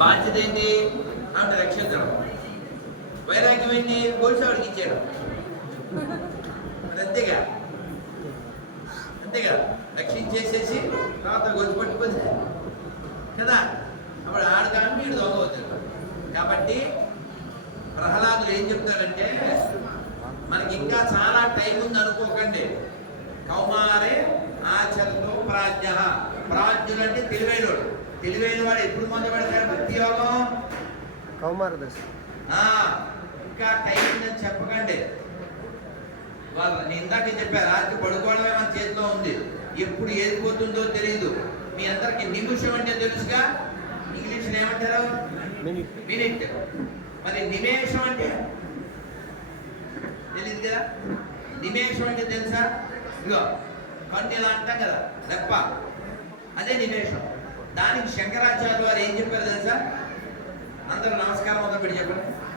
బాధ్యత ఏంటి? అంట రక్షించడం వైరాగ్యం ఏంటి? పోలీసువాడికి ఇచ్చేయడం. అంతేగా? అంతేగా? రక్షించేసేసి తర్వాత గొలుసు పట్టుకుంది కదా? అప్పుడు ఆడు కానీ వీడు దొంగ అవుతాడు. కాబట్టి ప్రహ్లాదులు ఏం చెప్తారంటే మనకి ఇంకా చాలా టైం ఉంది అనుకోకండి. కౌమారే ఆచరణలో ప్రాజ్ఞ. ప్రాజ్ఞులు అంటే తెలివైనవాడు తెలివైన వాడు ఎప్పుడు మొదలు పెడతాడు కౌమార దశ ఇంకా టైం ఉందని చెప్పకండి. వాళ్ళు నేను ఇందాకే చెప్పాను రాత్రి పడుకోవడమే మన చేతిలో ఉంది? ఎప్పుడు ఏది పోతుందో తెలియదు మీ అందరికి నిమిషం అంటే తెలుసుగా? ఇంగ్లీష్లో ఏమంటారు? మినిట్. మరి నిమేషం అంటే? తెలియదు కదా? నిమేషం అంటే తెలుసా? ఇగో కన్ను ఇలా అంటాం కదా రెప్ప. అదే నిమేషం. దానికి శంకరాచార్య వారు ఏం చెప్పారు తెలుసా? అందరూ నమస్కారం మొదలు పెట్టి చెప్పండి